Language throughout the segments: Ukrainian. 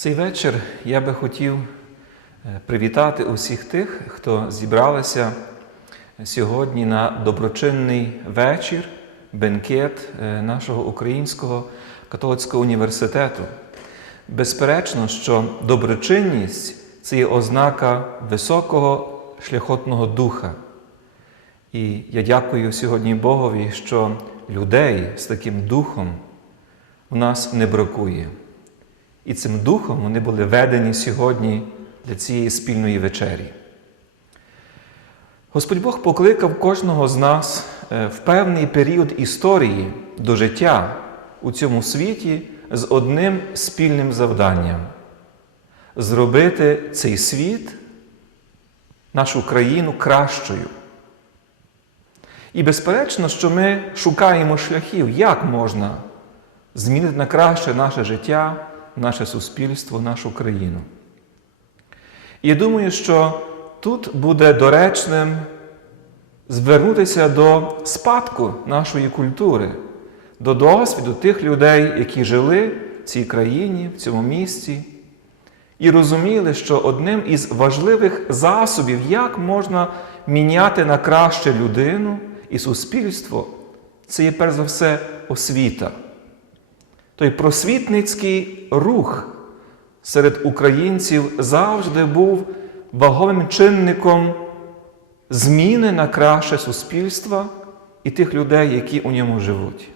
цей вечір я би хотів е, привітати усіх тих, хто зібралися сьогодні на доброчинний вечір, бенкет е, нашого Українського католицького університету. Безперечно, що доброчинність це є ознака високого шляхотного духа. І я дякую сьогодні Богові, що людей з таким духом у нас не бракує. І цим духом вони були ведені сьогодні для цієї спільної вечері. Господь Бог покликав кожного з нас е, в певний період історії до життя у цьому світі з одним спільним завданням зробити цей світ, нашу країну кращою. І безперечно, що ми шукаємо шляхів, як можна змінити на краще наше життя, наше суспільство, нашу країну. І думаю, що тут буде доречним звернутися до спадку нашої культури, до досвіду тих людей, які жили в цій країні, в цьому місті, і розуміли, що одним із важливих засобів, як можна міняти на краще людину і суспільство, це є перш за все освіта. Той просвітницький рух серед українців завжди був ваговим чинником зміни на краще суспільства і тих людей, які у ньому живуть.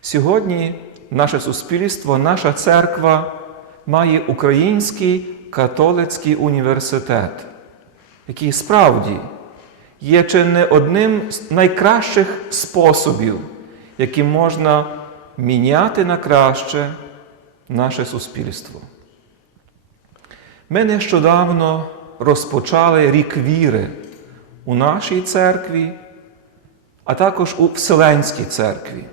Сьогодні наше суспільство, наша церква має Український католицький університет, який справді є чи не одним з найкращих способів, яким можна міняти на краще наше суспільство. Ми нещодавно розпочали рік віри у нашій церкві, а також у Вселенській церкві.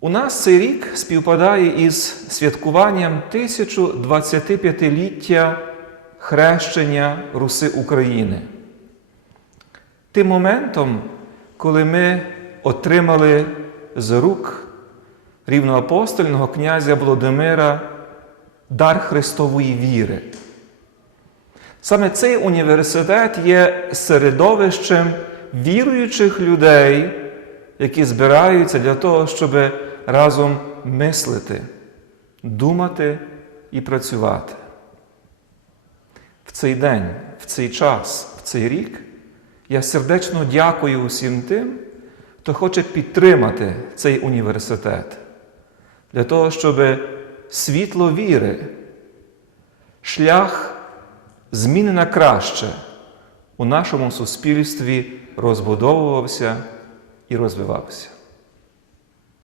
У нас цей рік співпадає із святкуванням 1025-ліття хрещення Руси України. Тим моментом, коли ми отримали з рук рівноапостольного князя Володимира дар Христової віри. Саме цей університет є середовищем віруючих людей, які збираються для того, щоб разом мислити, думати і працювати. В цей день, в цей час, в цей рік я сердечно дякую усім тим, хто хоче підтримати цей університет для того, щоб світло віри, шлях зміни на краще у нашому суспільстві розбудовувався і розвивався.